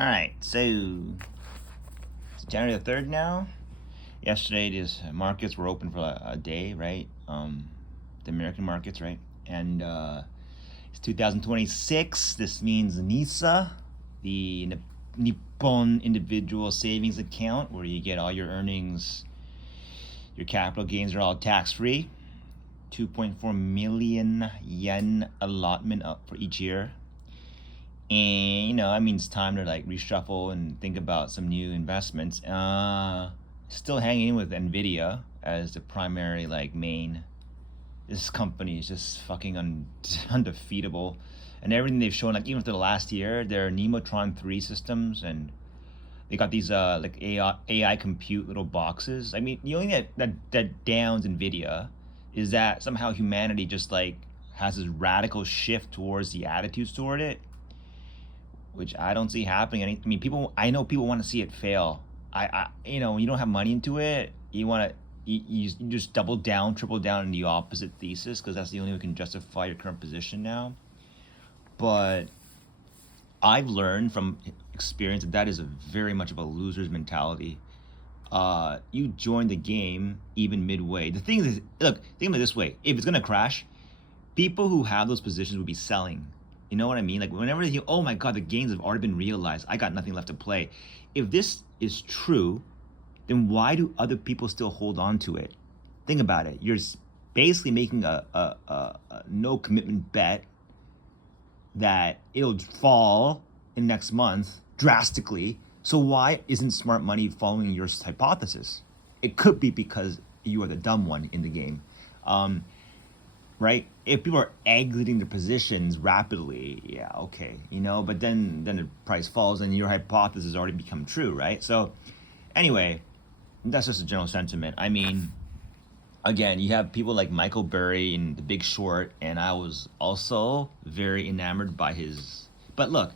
All right, so it's January the 3rd now. Yesterday, these markets were open for a day, right? The American markets, right? And it's 2026. This means NISA, the Nippon Individual Savings Account, where you get all your earnings, your capital gains are all tax-free. 2.4 million yen allotment up for each year. And that means time to like reshuffle and think about some new investments. Still hanging in with Nvidia as the primary main. This company is just fucking undefeatable, and everything they've shown, even for the last year, their Nemotron 3 systems, and they got these AI compute little boxes. I mean, the only thing that downs Nvidia is that somehow humanity just has this radical shift towards the attitudes toward it, which I don't see happening. I know people want to see it fail. When you don't have money into it, you just double down, triple down in the opposite thesis, because that's the only way you can justify your current position now. But I've learned from experience that is very much of a loser's mentality. You join the game even midway. The thing is, look, think of it this way: if it's gonna crash, people who have those positions would be selling. You know what I mean? Whenever they think, oh my God, the gains have already been realized, I got nothing left to play. If this is true, then why do other people still hold on to it? Think about it. You're basically making a no commitment bet that it'll fall in next month drastically. So why isn't smart money following your hypothesis? It could be because you are the dumb one in the game. Right? If people are exiting their positions rapidly, yeah, okay, but then the price falls and your hypothesis has already become true, right? So anyway, that's just a general sentiment. I mean, again, you have people like Michael Burry in The Big Short, and I was also very enamored by his. But look,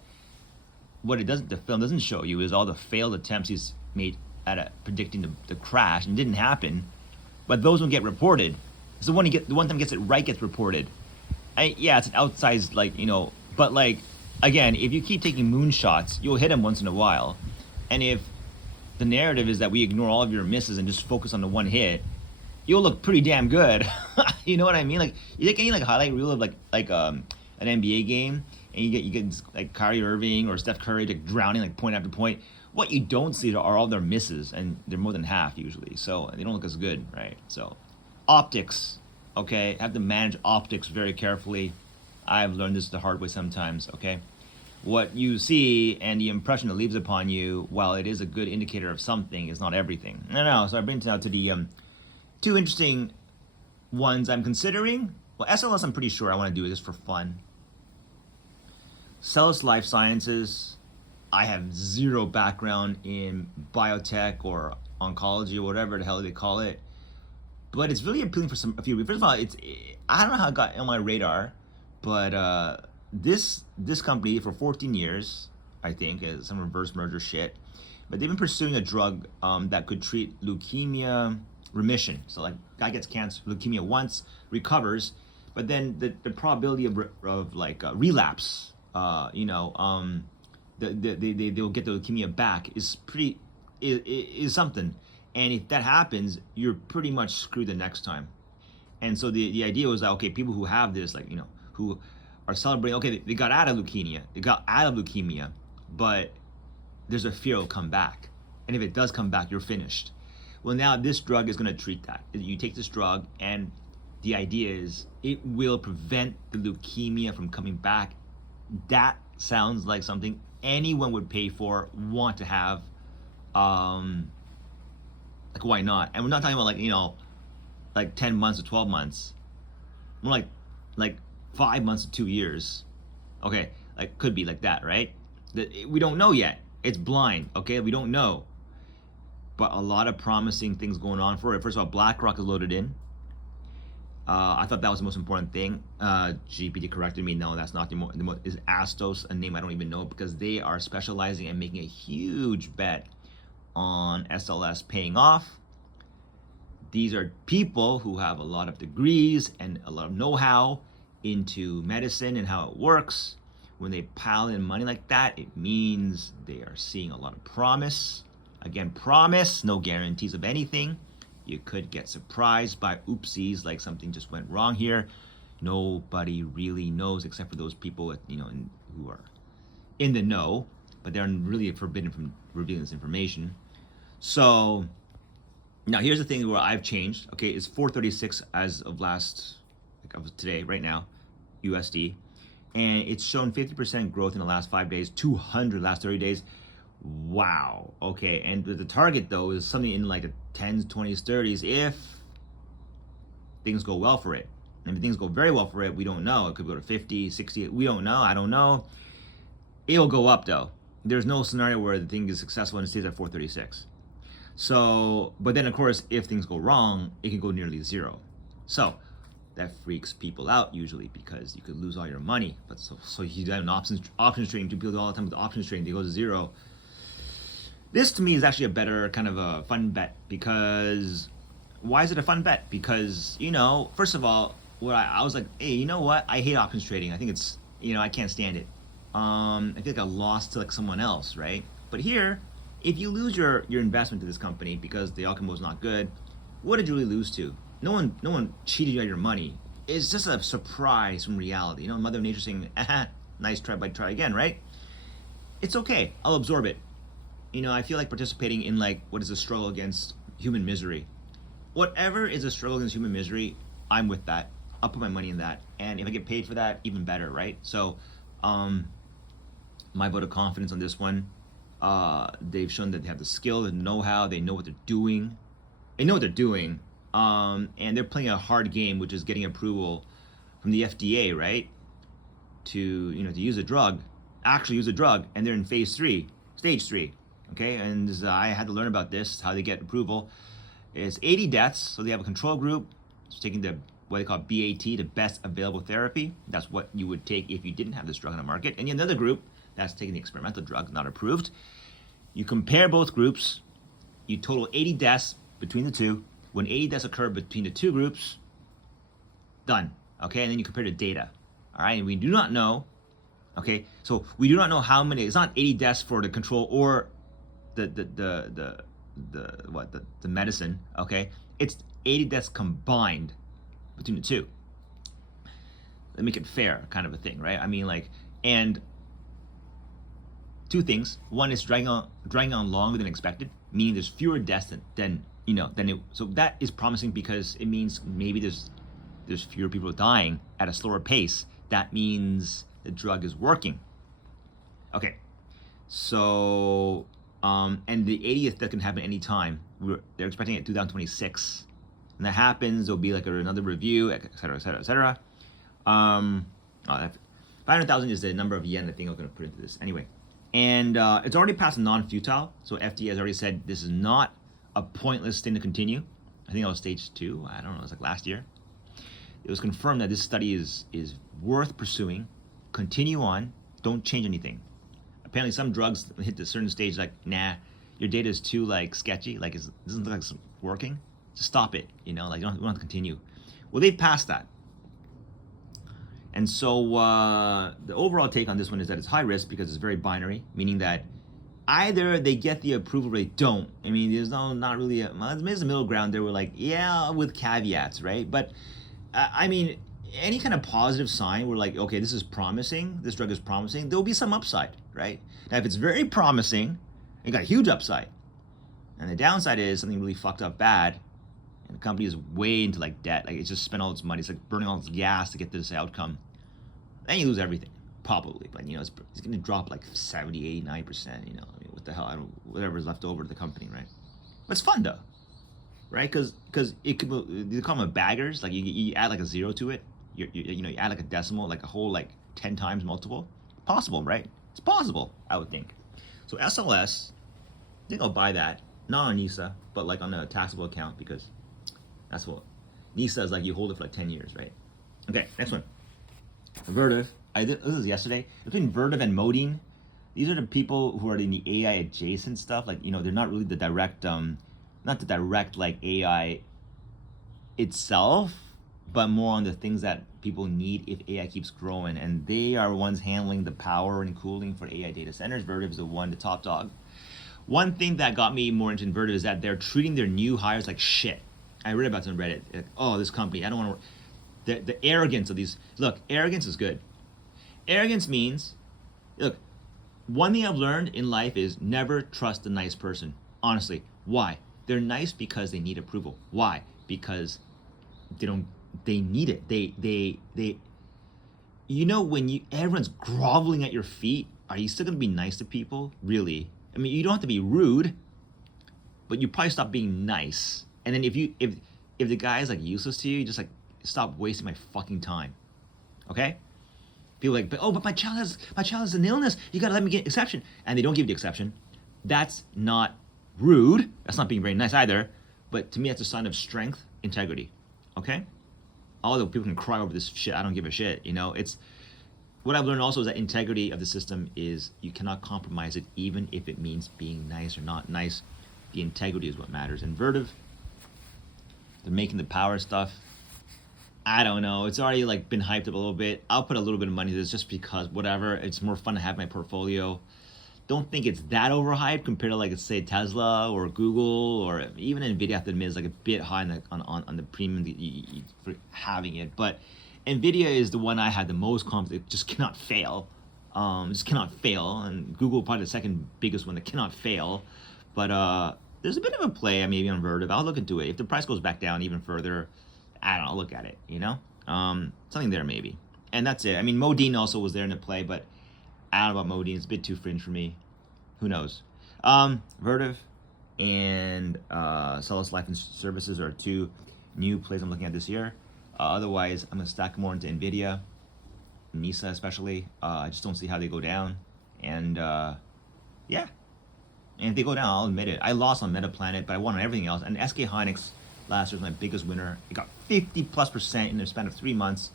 what the film doesn't show you is all the failed attempts he's made at predicting the crash, and it didn't happen. But those don't get reported. So the one time he gets it right gets reported. It's an outsized but again, if you keep taking moonshots, you'll hit them once in a while. And if the narrative is that we ignore all of your misses and just focus on the one hit, you'll look pretty damn good. You know what I mean? You take any highlight reel of an NBA game, and you get Kyrie Irving or Steph Curry drowning point after point. What you don't see are all their misses, and they're more than half usually. So they don't look as good, right? So optics, okay? Have to manage optics very carefully. I've learned this the hard way sometimes, okay? What you see and the impression it leaves upon you, while it is a good indicator of something, is not everything. No. So I bring it now to the two interesting ones I'm considering. Well, SLS, I'm pretty sure I want to do it just for fun. SLS Life Sciences, I have zero background in biotech or oncology or whatever the hell they call it. But it's really appealing for a few reasons. First of all, I don't know how it got on my radar, but this company for 14 years, I think, is some reverse merger shit. But they've been pursuing a drug that could treat leukemia remission. So guy gets cancer, leukemia once, recovers, but then the probability of relapse, they'll get the leukemia back is something. And if that happens, you're pretty much screwed the next time. And so the idea was that, okay, people who have this, who are celebrating, okay, they got out of leukemia, but there's a fear it'll come back. And if it does come back, you're finished. Well, now this drug is going to treat that. You take this drug, and the idea is it will prevent the leukemia from coming back. That sounds like something anyone would pay for, want to have. Why not? And we're not talking about 10 months or 12 months. More like 5 months to 2 years. Okay, could be like that, right? We don't know yet. It's blind, okay? We don't know. But a lot of promising things going on for it. First of all, BlackRock is loaded in. I thought that was the most important thing. GPT corrected me. No, that's not the most. Is Astos a name I don't even know, because they are specializing and making a huge bet on SLS paying off. These are people who have a lot of degrees and a lot of know-how into medicine and how it works. when they pile in money like that, it means they are seeing a lot of promise. Again, promise, no guarantees of anything. You could get surprised by oopsies, like something just went wrong here. Nobody really knows except for those people, who are in the know, but they're really forbidden from revealing this information. So now here's the thing where I've changed. Okay, it's 436 as of today, right now, USD, and it's shown 50% growth in the last 5 days, 200 last 30 days. Wow. Okay, and the target though is something in like the 10s, 20s, 30s if things go well for it. And if things go very well for it, we don't know. It could go to 50, 60. We don't know. I don't know. It'll go up though. There's no scenario where the thing is successful and it stays at 436. So, but then of course, if things go wrong, it can go nearly zero. So that freaks people out usually because you could lose all your money. But so you have an options trading. People do all the time with options trading. They go to zero. This to me is actually a better kind of a fun bet because why is it a fun bet? Because first of all, I was like, hey, you know what? I hate options trading. I think it's I can't stand it. I feel like I lost to like someone else, right? But here, if you lose your investment to this company because the outcome was not good, what did you really lose to? No one cheated you out of your money. It's just a surprise from reality. Mother Nature saying, nice try, but try again, right? It's okay. I'll absorb it. I feel like participating in like what is a struggle against human misery. Whatever is a struggle against human misery, I'm with that. I'll put my money in that. And if I get paid for that, even better, right? So my vote of confidence on this one. They've shown that they have the skill, the know-how, they know what they're doing. And they're playing a hard game, which is getting approval from the FDA, right? To use a drug, actually use a drug, and they're in stage 3. Okay, and I had to learn about this, how they get approval. It's 80 deaths, so they have a control group. It's taking what they call BAT, the best available therapy. That's what you would take if you didn't have this drug on the market. And another group that's taking the experimental drug, not approved. You compare both groups, you total 80 deaths between the two. When 80 deaths occur between the two groups, done. Okay, and then you compare the data. All right, and we do not know. Okay, so we do not know how many. It's not 80 deaths for the control or the medicine. Okay, it's 80 deaths combined between the two. Let make it fair, kind of a thing, right? I mean, and two things. One is dragging on longer than expected, meaning there's fewer deaths than it. So that is promising because it means maybe there's fewer people dying at a slower pace. That means the drug is working. Okay, so and the 80th death can happen anytime. They're expecting it 2026. When that happens, there'll be like another review, et cetera, et cetera, et cetera. 500,000 is the number of yen I think I'm going to put into this anyway. And it's already passed non-futile, so FDA has already said this is not a pointless thing to continue. I think it was stage 2. I don't know. It was like last year. It was confirmed that this study is worth pursuing. Continue on. Don't change anything. Apparently, some drugs hit a certain stage like, nah, your data is too sketchy. It doesn't look like it's working. Just stop it. You don't have to continue. Well, they've passed that. And so the overall take on this one is that it's high risk because it's very binary, meaning that either they get the approval or they don't. I mean, there's not really there's a middle ground there. We're like, yeah, with caveats, right? But I mean, any kind of positive sign, we're like, okay, this is promising. This drug is promising. There will be some upside, right? Now, if it's very promising, it got a huge upside. And the downside is something really fucked up bad. And the company is way into debt. It's just spent all its money. It's like burning all its gas to get this outcome. Then you lose everything, probably. But it's going to drop 70, 80, 90%. I mean, what the hell? Whatever's left over to the company, right? But it's fun though, right? Because it could. They call them baggers. You add a zero to it. You add a decimal, a whole 10 times multiple. Possible, right? It's possible, I would think. So SLS, I think I'll buy that. Not on NISA, but on a taxable account because that's what NISA is you hold it for 10 years, right? Okay, next one. Vertiv. This is yesterday. Between Vertiv and Modine, these are the people who are in the AI adjacent stuff. They're not really the direct, not the direct AI itself, but more on the things that people need if AI keeps growing, and they are ones handling the power and cooling for AI data centers. Vertiv is the top dog. One thing that got me more into Vertiv is that they're treating their new hires like shit. I read about this on Reddit. Like, oh, this company, I don't want to. The arrogance of these. Look, arrogance is good. Arrogance means, look, one thing I've learned in life is never trust a nice person. Honestly, why? They're nice because they need approval. Why? Because they need it. They you know, when everyone's groveling at your feet, are you still gonna be nice to people? Really? I mean, you don't have to be rude, but you probably stop being nice. And then if the guy is like useless to you, just like stop wasting my fucking time. Okay? People are like, but my child has an illness. You gotta let me get an exception, and they don't give you the exception. That's not rude. That's not being very nice either. But to me, that's a sign of strength, integrity. Okay? Although people can cry over this shit, I don't give a shit. You know, it's what I've learned also is that integrity of the system is you cannot compromise it, even if it means being nice or not nice. The integrity is what matters. And Vertiv, they're making the power stuff. I don't know. It's already like been hyped up a little bit. I'll put a little bit of money into this just because whatever. It's more fun to have my portfolio. Don't think it's that overhyped compared to like let's say Tesla or Google or even Nvidia. I have to admit is like a bit high on the premium for having it. But Nvidia is the one I had the most confidence. It just cannot fail. Just cannot fail. And Google probably the second biggest one that cannot fail. But there's a bit of a play maybe on Vertiv. I'll look into it. If the price goes back down even further, I don't know, look at it, you know? Something there maybe. And that's it. I mean, Modine also was there in the play, but I don't know about Modine. It's a bit too fringe for me. Who knows? Vertiv and SLS Life and Services are two new plays I'm looking at this year. Otherwise, I'm going to stack more into NVIDIA, NISA especially. I just don't see how they go down. And yeah. And if they go down, I'll admit it. I lost on Metaplanet, but I won on everything else. And SK Hynix last year was my biggest winner. It got 50+% in the span of 3 months.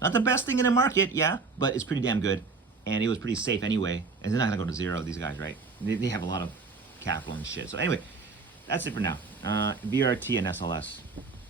Not the best thing in the market, yeah, but it's pretty damn good. And it was pretty safe anyway. And they're not going to go to zero, these guys, right? They have a lot of capital and shit. So anyway, that's it for now. VRT and SLS.